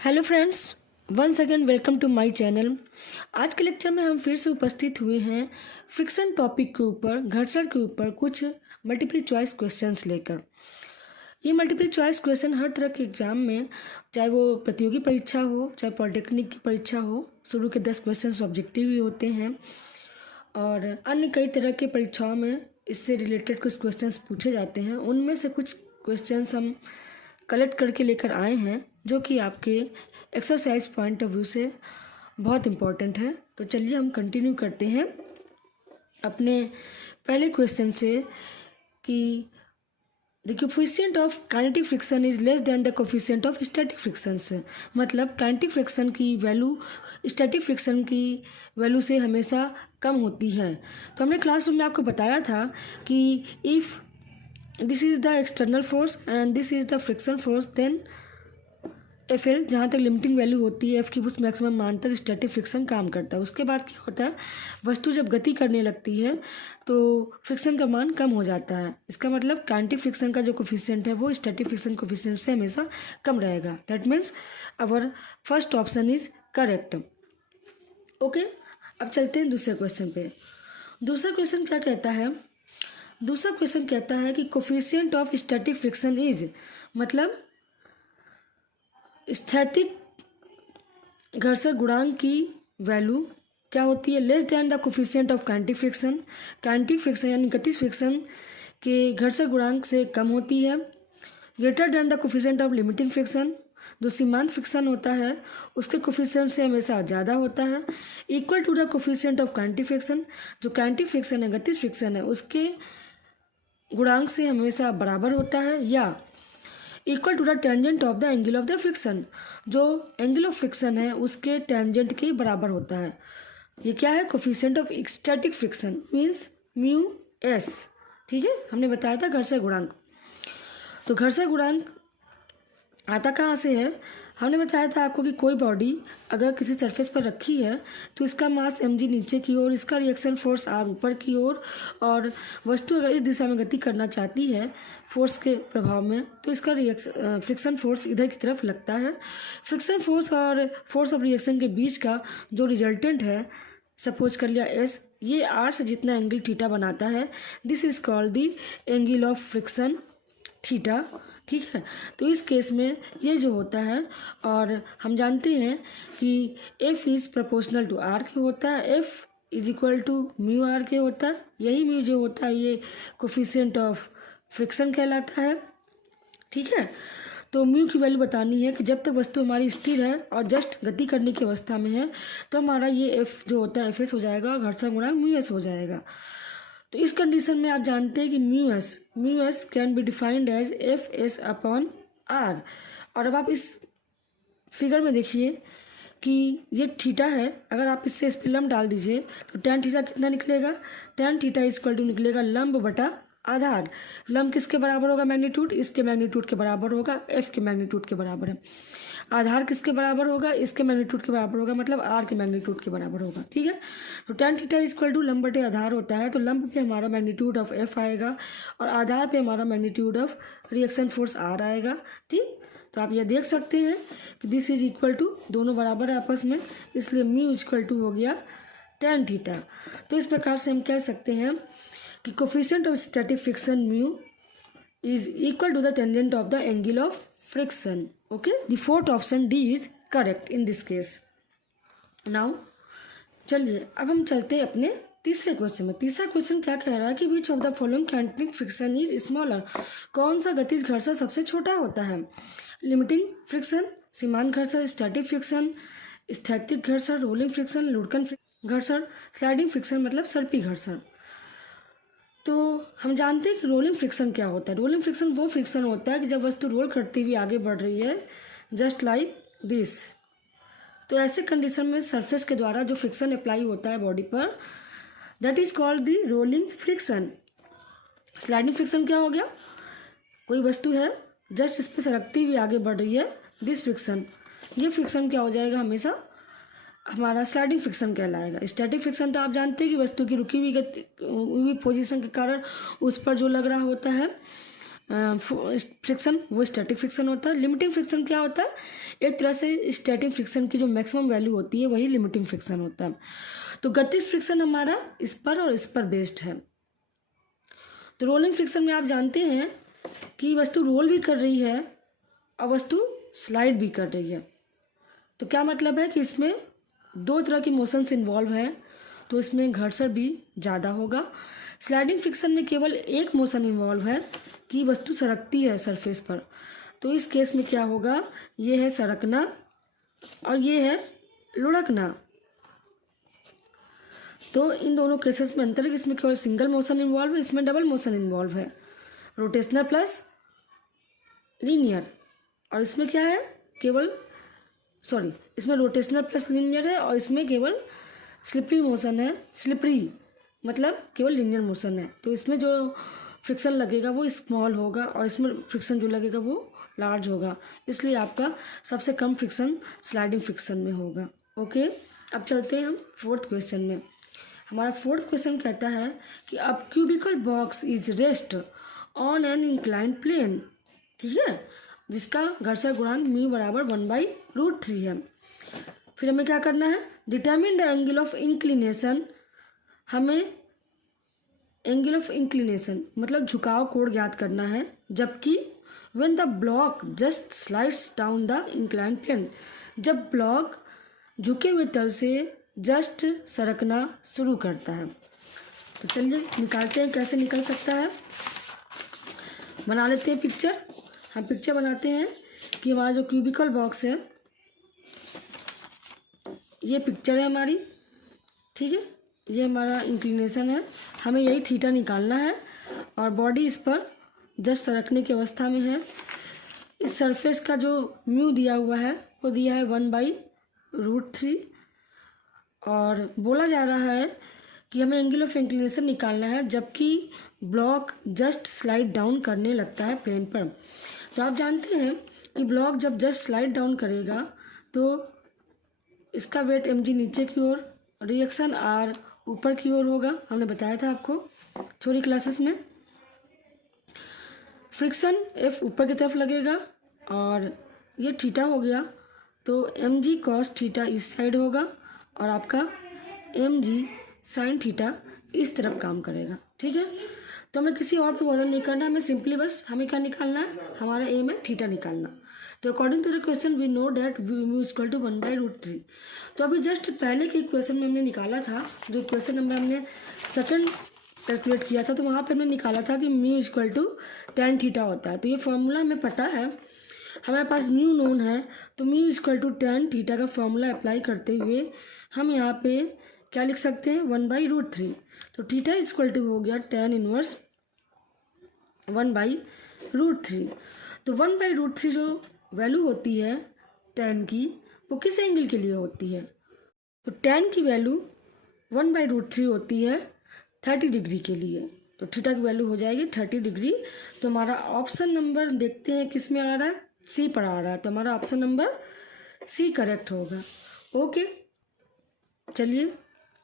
Hello friends, once again welcome to my channel. आज के lecture में हम फिर से उपस्थित हुए हैं फ्रिक्शन टॉपिक के ऊपर, घर्षण के ऊपर कुछ मल्टीपल चॉइस क्वेश्चंस लेकर। ये मल्टीपल चॉइस क्वेश्चन हर तरह के एग्जाम में, चाहे वो प्रतियोगी परीक्षा हो, चाहे पॉलिटेक्निक की परीक्षा हो, शुरू के 10 क्वेश्चन ऑब्जेक्टिव ही होते हैं और अन्य कई तरह के परीक्षाओं में इससे रिलेटेड कुछ क्वेश्चंस पूछे जाते हैं। उनमें से कुछ क्वेश्चंस हम कलेक्ट करके लेकर आए हैं जो कि आपके एक्सरसाइज पॉइंट ऑफ व्यू से बहुत इम्पॉर्टेंट है। तो चलिए हम कंटिन्यू करते हैं अपने पहले क्वेश्चन से कि the coefficient of kinetic friction is less than the coefficient of static friction से, मतलब काइनेटिक फ्रिक्शन की वैल्यू स्टैटिक फ्रिक्शन की वैल्यू से हमेशा कम होती है। तो हमने क्लासरूम में आपको बताया था कि if this is the external force and this is the friction force, then F L जहाँ तक लिमिटिंग वैल्यू होती है एफ की उस मैक्सिमम मान तक स्टैटिक फ्रिक्शन काम करता है। उसके बाद क्या होता है, वस्तु जब गति करने लगती है तो फ्रिक्शन का मान कम हो जाता है। इसका मतलब काइनेटिक फ्रिक्शन का जो कोफिशिएंट है वो स्टैटिक फ्रिक्शन कोफिशिएंट से हमेशा कम रहेगा। That means our first option is correct. Okay, अब चलते हैं दूसरे क्वेश्चन पे। दूसरा क्वेश्चन क्या कहता है? दूसरा क्वेश्चन कहता है कि coefficient of static friction is, मतलब स्थैतिक घर्षण गुणांक की वैल्यू क्या होती है? Less than the coefficient of kinetic friction. Kinetic friction यानी गतिज फ्रिक्शन के घर्षण गुणांक से कम होती है। Greater than the coefficient of limiting friction, जो सीमांत फ्रिक्शन होता है उसके कोफिशिएंट से हमेशा ज़्यादा होता है। Equal to the coefficient of kinetic friction, जो काइनेटिक फ्रिक्शन है, गतिज फ्रिक्शन है, उसके गुणांक से हमेशा बराबर होता है। या equal to the tangent of the angle of the friction, जो एंगल ऑफ फ्रिक्शन है उसके टेंजेंट के बराबर होता है। ये क्या है? Coefficient of static friction means mu S. ठीक है, हमने बताया था घर्षण गुणांक। तो घर्षण गुणांक आता कहाँ से है? हमने बताया था आपको कि कोई बॉडी अगर किसी सरफेस पर रखी है तो इसका मास mg नीचे की ओर, इसका रिएक्शन फोर्स r ऊपर की ओर, और वस्तु अगर इस दिशा में गति करना चाहती है फोर्स के प्रभाव में तो इसका फ्रिक्शन फोर्स इधर की तरफ लगता है। फ्रिक्शन फोर्स और फोर्स ऑफ रिएक्शन के बीच का जो रिजल्टेंट है, सपोज कर लिया s, ये r से जितना एंगल थीटा बनाता है, this is called the angle of friction theta. ठीक है, तो इस केस में ये जो होता है, और हम जानते हैं कि F is proportional to R के होता है, F is equal to mu R के होता है। यही म्यू जो होता है ये कोफिशिएंट ऑफ फ्रिक्शन कहलाता है। ठीक है, तो म्यू की वैल्यू बतानी है कि जब तक वस्तु हमारी स्थिर है और जस्ट गति करने की अवस्था में है तो हमारा ये एफ जो होता है एफ एस हो जाएगा और घर्षण गुणांक म्यू एस हो जाएगा। तो इस कंडीशन में आप जानते हैं कि mu S can be defined as F S upon R. और अब आप इस फिगर में देखिए कि ये थीटा है, अगर आप इससे इस पर लंब डाल दीजिए तो tan थीटा कितना निकलेगा? tan थीटा इक्वल टू निकलेगा लंब बटा आधार। लंब किसके बराबर होगा? मैग्नीट्यूड, इसके मैग्नीट्यूड के बराबर होगा, एफ के मैग्नीट्यूड के बराबर है। आधार किसके बराबर होगा? इसके मैग्नीट्यूड के बराबर होगा, मतलब आर के मैग्नीट्यूड के बराबर होगा। ठीक है, तो tan थीटा इक्वल टू लंब बटे आधार होता है, तो लंब पे हमारा मैग्नीट्यूड ऑफ एफ आएगा और आधार पे हमारा magnitude of reaction force R आएगा। ठीक, तो आप यह देख सकते हैं कि दिस इज इक्वल टू, दोनों बराबर है आपस में, इसलिए म्यू इक्वल टू हो गया tan थीटा। तो इस प्रकार से हम कह सकते हैं कि coefficient of static friction mu is equal to the tangent of the angle of friction. Okay, the fourth option D is correct in this case. Now चलिए अब हम चलते हैं अपने तीसरे क्वेश्चन में। तीसरा क्वेश्चन क्या कह रहा है कि which of the following kinetic friction is smaller, कौन सा गतिज घर्षण सबसे छोटा होता है? लिमिटिंग फ्रिक्शन, सीमांत घर्षण, स्टैटिक फ्रिक्शन, स्थैतिक घर्षण, रोलिंग फ्रिक्शन, लुढ़कन घर्षण, स्लाइडिंग फ्रिक्शन मतलब सर्पी घर्षण। तो हम जानते हैं कि रोलिंग फ्रिक्शन क्या होता है। रोलिंग फ्रिक्शन वो फ्रिक्शन होता है कि जब वस्तु रोल करती हुई आगे बढ़ रही है, जस्ट लाइक दिस। तो ऐसे कंडीशन में सरफेस के द्वारा जो फ्रिक्शन अप्लाई होता है बॉडी पर, that is called the rolling friction. Sliding friction क्या हो गया? कोई वस्तु है जस्ट इस पर सरकती हुई आगे बढ़ रही है, दिस फ्रिक्शन, ये फ्रिक्शन क्या हो जाएगा? हमेशा हमारा स्लाइडिंग फ्रिक्शन कहलाएगा। स्टैटिक फ्रिक्शन तो आप जानते हैं कि वस्तु की रुकी हुई पोजीशन के कारण उस पर जो लग रहा होता है फ्रिक्शन वो स्टैटिक फ्रिक्शन होता है। लिमिटिंग फ्रिक्शन क्या होता है? एक तरह से स्टैटिक फ्रिक्शन की जो मैक्सिमम वैल्यू होती है वही लिमिटिंग फ्रिक्शन होता है। तो गतिज फ्रिक्शन हमारा इस पर और इस पर बेस्ड है। तो रोलिंग फ्रिक्शन में आप जानते हैं कि वस्तु रोल भी कर रही है और वस्तु स्लाइड भी कर रही है। तो क्या मतलब है कि इसमें दो तरह की मोशंस इन्वॉल्व हैं, तो इसमें घर्षण भी ज़्यादा होगा। स्लाइडिंग फ्रिक्शन में केवल एक मोशन इन्वॉल्व है कि वस्तु सरकती है सरफेस पर। तो इस केस में क्या होगा? ये है सरकना और ये है लुढ़कना। तो इन दोनों केसेस में अंतर है कि इसमें केवल सिंगल मोशन इन्वॉल्व है, इसमें डबल मोशन इन्वॉल्व है, रोटेशनल प्लस लीनियर। और इसमें क्या है? इसमें रोटेशनल प्लस लीनियर है और इसमें केवल स्लिपरी मोशन है। स्लिपरी मतलब केवल लीनियर मोशन है। तो इसमें जो फ्रिक्शन लगेगा वो स्मॉल होगा और इसमें फ्रिक्शन जो लगेगा वो लार्ज होगा। इसलिए आपका सबसे कम फ्रिक्शन स्लाइडिंग फ्रिक्शन में होगा। ओके, अब चलते हैं हम फोर्थ क्वेश्चन में। हमारा फोर्थ क्वेश्चन कहता है कि अब cubical box is rest on an incline plane, ठीक है, जिसका घर्षण गुणांक म्यू बराबर 1/√3 है। फिर हमें क्या करना है? Determine the angle of inclination. हमें एंगल ऑफ इंक्लिनेशन मतलब झुकाव कोण ज्ञात करना है, जबकि when the block just slides down the incline plane, जब ब्लॉक झुके हुए तल से जस्ट सरकना शुरू करता है। तो चलिए निकालते हैं, कैसे निकल सकता है। बना लेते हैं पिक्चर। हम पिक्चर बनाते हैं कि हमारा जो क्यूबिकल बॉक्स है, ये पिक्चर है हमारी, ठीक है, ये हमारा इंक्लिनेशन है। हमें यही थीटा निकालना है और बॉडी इस पर जस्ट सरकने की अवस्था में है। इस सरफेस का जो म्यू दिया हुआ है वो दिया है 1/√3 और बोला जा रहा है कि हमें एंगल ऑफ इंक्लिनेशन निकालना है जबकि ब्लॉक जस्ट स्लाइड डाउन करने लगता है प्लेन पर। तो आप जानते हैं कि ब्लॉक जब जस्ट स्लाइड डाउन करेगा तो इसका वेट mg नीचे की ओर, रिएक्शन r ऊपर की ओर होगा। हमने बताया था आपको थ्योरी क्लासेस में। फ्रिक्शन F ऊपर की तरफ लगेगा और ये थीटा हो गया, तो mg cos थीटा इस साइड होगा और आपका mg sin थीटा इस तरफ काम करेगा, ठीक है। तो हमें किसी और पे बॉदर नहीं करना, हमें सिंपली बस हमें क्या निकालना है? हमारा एम है थीटा निकालना। तो according to the question we know that mu equal to 1/√3। तो अभी जस्ट पहले के क्वेश्चन में हमने निकाला था, जो क्वेश्चन नंबर हमने सेकंड कैलकुलेट किया था, तो वहाँ पर हमने निकाला था कि mu equal to tan theta होता है। तो ये फॉर्मूला हमें पता है, हमारे पास म्यू नोन है, तो mu equal to tan theta का फॉर्मूला अप्लाई करते हुए हम यहाँ पे क्या लिख सकते हैं? 1/√3। तो थीटा इक्वल टू हो गया tan इनवर्स 1/√3। तो 1/√3 जो वैल्यू होती है tan की, वो किस एंगल के लिए होती है? तो tan की वैल्यू 1/√3 होती है 30 डिग्री के लिए। तो थीटा की वैल्यू हो जाएगी 30 डिग्री। तो हमारा ऑप्शन नंबर देखते हैं किस में आ रहा है, सी पर आ रहा है। तो हमारा ऑप्शन नंबर सी करेक्ट होगा। ओके, चलिए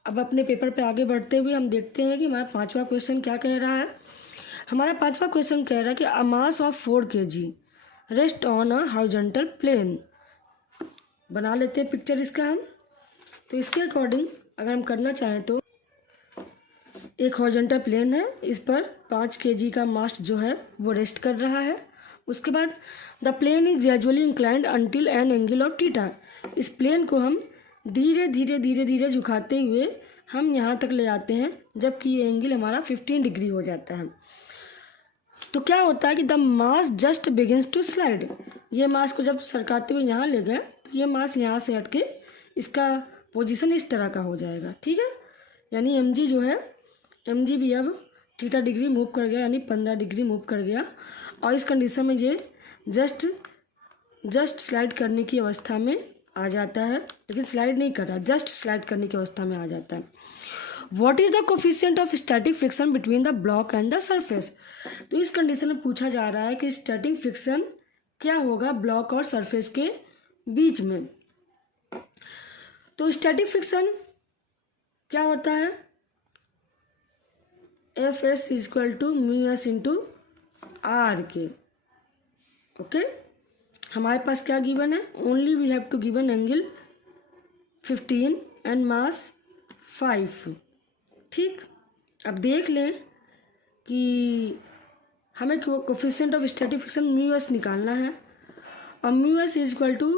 अब अपने पेपर पे आगे बढ़ते हुए हम देखते हैं कि हमारा पांचवा क्वेश्चन क्या कह रहा है। हमारा पांचवा क्वेश्चन कह रहा है कि a mass of 4 kg rest on a horizontal plane. बना लेते हैं पिक्चर इसका हम। तो इसके अकॉर्डिंग अगर हम करना चाहें तो एक हॉरिजॉन्टल प्लेन है, इस पर 5 kg का मास जो है वो रेस्ट कर रहा है। उसके बाद the plane is gradually inclined until an angle of theta. इस प्लेन को हम धीरे धीरे झुकाते हुए हम यहाँ तक ले आते हैं, जबकि ये एंगल हमारा 15 डिग्री हो जाता है। तो क्या होता है कि the mass just begins to slide. ये मास को जब सरकाते हुए यहाँ ले गए तो ये मास यहाँ से हट के इसका पोजीशन इस तरह का हो जाएगा, ठीक है। यानी mg जो है, mg भी अब थीटा डिग्री मूव कर गया, यानी 15 डिग्री मूव कर गया और इस कंडीशन में ये जस्ट स्लाइड करने की अवस्था में आ जाता है, लेकिन स्लाइड नहीं कर रहा, जस्ट स्लाइड करने की अवस्था में आ जाता है। What is the coefficient of static friction between the block and the surface. तो इस कंडीशन में पूछा जा रहा है कि स्टैटिक फ्रिक्शन क्या होगा ब्लॉक और सरफेस के बीच में। तो स्टैटिक फ्रिक्शन क्या होता है? F S equal to mu S into R के। ओके, हमारे पास क्या गिवन है, only we have to given angle 15 and mass 5। ठीक, अब देख लें कि हमें coefficient of static friction mu S निकालना है, और mu S is equal to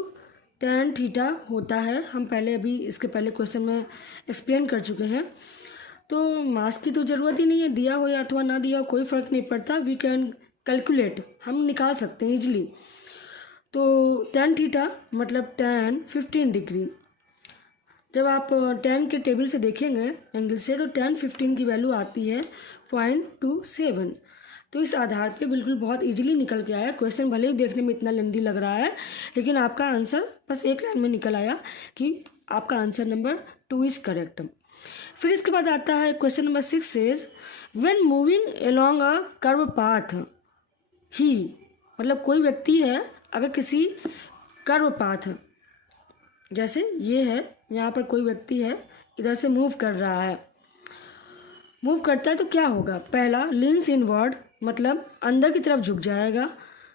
tan theta होता है। हम पहले अभी इसके पहले क्वेश्चन में एक्सप्लेन कर चुके हैं, तो मास की तो ज़रूरत ही नहीं है, दिया हो या अथवा ना दिया हो कोई फ़र्क नहीं पड़ता, वी कैन कैलकुलेट, हम निकाल सकते हैं इजीली। तो tan थीटा मतलब tan 15 डिग्री, जब आप tan के टेबल से देखेंगे एंगल से तो tan 15 की वैल्यू आती है 0.27। तो इस आधार पे बिल्कुल बहुत इजीली निकल के आया। क्वेश्चन भले ही देखने में इतना लेंदी लग रहा है, लेकिन आपका आंसर बस एक लाइन में निकल आया कि आपका आंसर नंबर 2 इज़ करेक्ट। फिर इसके बाद आता है question number 6 says when moving along a curve path ही, मतलब कोई व्यक्ति है अगर किसी कर्व पाथ, जैसे ये है यहाँ पर कोई व्यक्ति है इधर से मूव कर रहा है, मूव करता है तो क्या होगा, पहला लीन्स इनवर्ड मतलब अंदर की तरफ झुक जाएगा,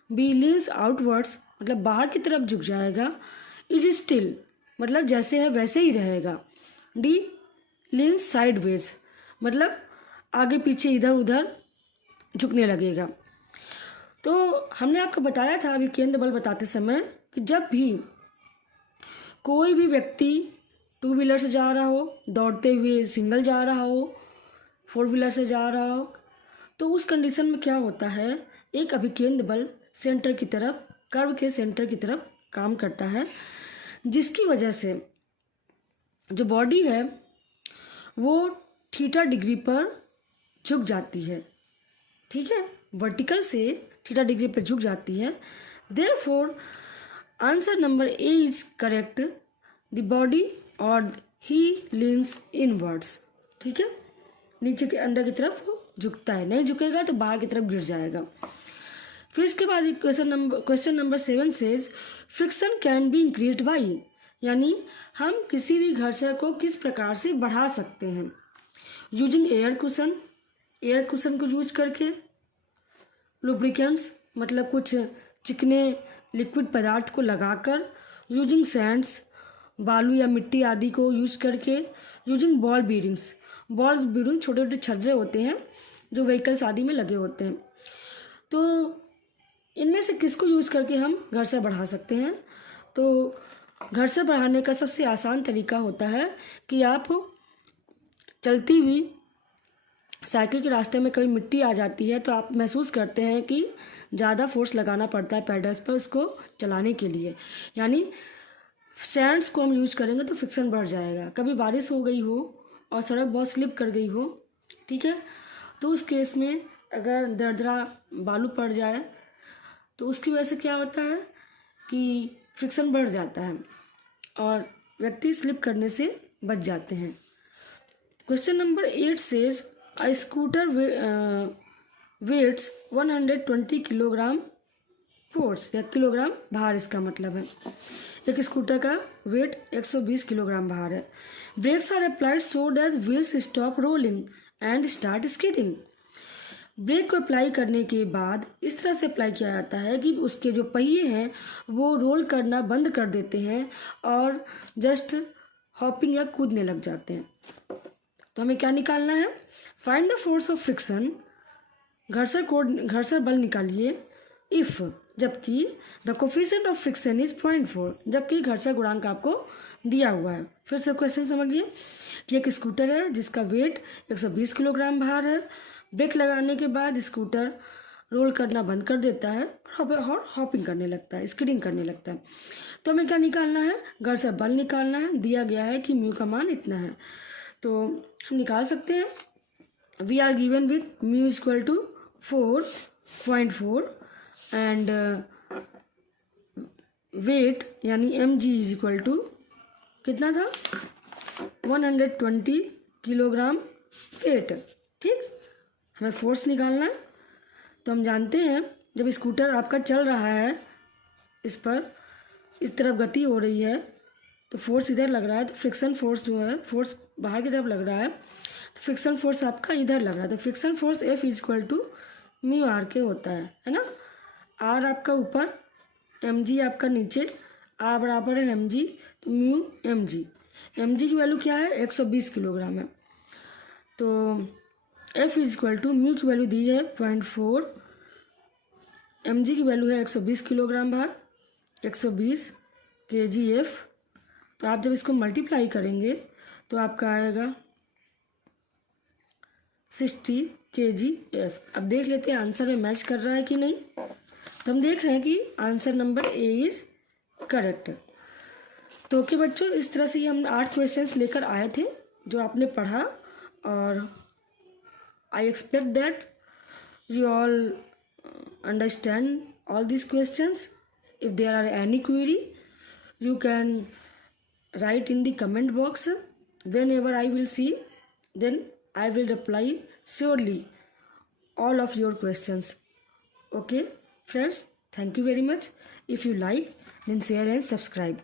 बी लीन्स आउटवर्ड्स मतलब बाहर की तरफ झुक जाएगा, इज स्टिल मतलब जैसे है वैसे ही रहेगा, डी लीन्स साइडवेज मतलब आगे पीछे इधर उधर झुकने लगेगा। तो हमने आपको बताया था अभी केंद्र बल बताते समय कि जब भी कोई भी व्यक्ति टू व्हीलर से जा रहा हो, दौड़ते हुए सिंगल जा रहा हो, फोर व्हीलर से जा रहा हो, तो उस कंडीशन में क्या होता है, एक अभिकेंद्र बल सेंटर की तरफ, कर्व के सेंटर की तरफ काम करता है, जिसकी वजह से जो बॉडी है वो थीटा डिग्री पर झुक जाती है। ठीक है, वर्टिकल से थीटा डिग्री पर झुक जाती है। Therefore answer number A is correct, the body और ही लीन्स इनवर्ड्स। ठीक है, नीचे के अंदर की तरफ वो झुकता है, नहीं झुकेगा तो बाहर की तरफ गिर जाएगा। फिर इसके बाद question number 7 says friction can be increased by, यानी हम किसी भी घर्षण को किस प्रकार से बढ़ा सकते हैं, यूजिंग एयर कुशन को यूज करके, लुब्रिकेंट्स मतलब कुछ चिकने लिक्विड पदार्थ को लगाकर, यूजिंग सैंड्स बालू या मिट्टी आदि को यूज करके, यूजिंग बॉल बीरिंग छोटे छोटे छर्रे होते हैं जो व्हीकल्स आदि में लगे होते हैं। तो इनमें से किसको यूज़ करके हम घर्षण बढ़ा सकते हैं, तो घर्षण बढ़ाने का सबसे आसान तरीका होता है कि आप चलती हुई साइकिल के रास्ते में कभी मिट्टी आ जाती है तो आप महसूस करते हैं कि ज़्यादा फोर्स लगाना पड़ता है पैडल्स पर उसको चलाने के लिए, यानी सैंड्स को हम यूज़ करेंगे तो फ्रिक्शन बढ़ जाएगा। कभी बारिश हो गई हो और सड़क बहुत स्लिप कर गई हो, ठीक है, तो उस केस में अगर दरदरा बालू पड़ जाए तो उसकी वजह से क्या होता है कि फ्रिक्शन बढ़ जाता है और व्यक्ति स्लिप करने से बच जाते हैं। Question number 8 says a scooter weighs 120 kilogram force, या किलोग्राम भार इसका मतलब है, एक स्कूटर का वेट 120 किलोग्राम भार है। Brakes are applied so that wheels stop rolling and start skidding. Brake को अप्लाई करने के बाद इस तरह से अप्लाई किया जाता है कि उसके जो पहिए हैं वो रोल करना बंद कर देते हैं और जस्ट हॉपिंग या कूदने लग जाते हैं। तो हमें क्या निकालना है, find the force of friction, घर्षण बल निकालिए, इफ जबकि the coefficient of friction is 0.4, जबकि घर्षण गुणांक आपको दिया हुआ है। फिर से क्वेश्चन समझिए कि एक स्कूटर है जिसका वेट 120 किलोग्राम भार है, ब्रेक लगाने के बाद स्कूटर रोल करना बंद कर देता है और हॉपिंग करने लगता है, स्कीडिंग करने लगता है। तो हमें क्या निकालना है, घर्षण बल निकालना है, दिया गया है कि म्यू का मान इतना है, तो हम निकाल सकते हैं। We are given with mu equal to 4.4 and weight यानी mg इज इक्वल टू कितना था 120 किलोग्राम वेट। ठीक, हमें फोर्स निकालना है। तो हम जानते हैं जब स्कूटर आपका चल रहा है, इस पर इस तरफ गति हो रही है तो फोर्स इधर लग रहा है, तो फ्रिक्शन फोर्स जो है, फोर्स बाहर की तरफ लग रहा है तो फ्रिक्शन फोर्स आपका इधर लग रहा है, तो friction force F is equal to mu R के होता है ना। आर आपका ऊपर, एम जी आपका नीचे, आर बराबर है एम जी, तो mu M G. M G की वैल्यू क्या है, 120 किलोग्राम है। तो F is equal to, mu की वैल्यू दी है 0.4, एम जी की वैल्यू है 120 किलोग्राम भार 120 के जी एफ। तो आप जब इसको मल्टीप्लाई करेंगे तो आपका आएगा 60 के जी एफ। अब देख लेते हैं आंसर में मैच कर रहा है कि नहीं। तो हम देख रहे हैं कि answer number A is correct. तो ओके बच्चों, इस तरह से हम 8 क्वेश्चंस लेकर आए थे जो आपने पढ़ा, और I expect that you all understand all these questions. If there are any query, you can write in the comment box. Whenever I will see, then I will reply surely all of your questions. Okay friends, thank you very much. If you like, then share and subscribe.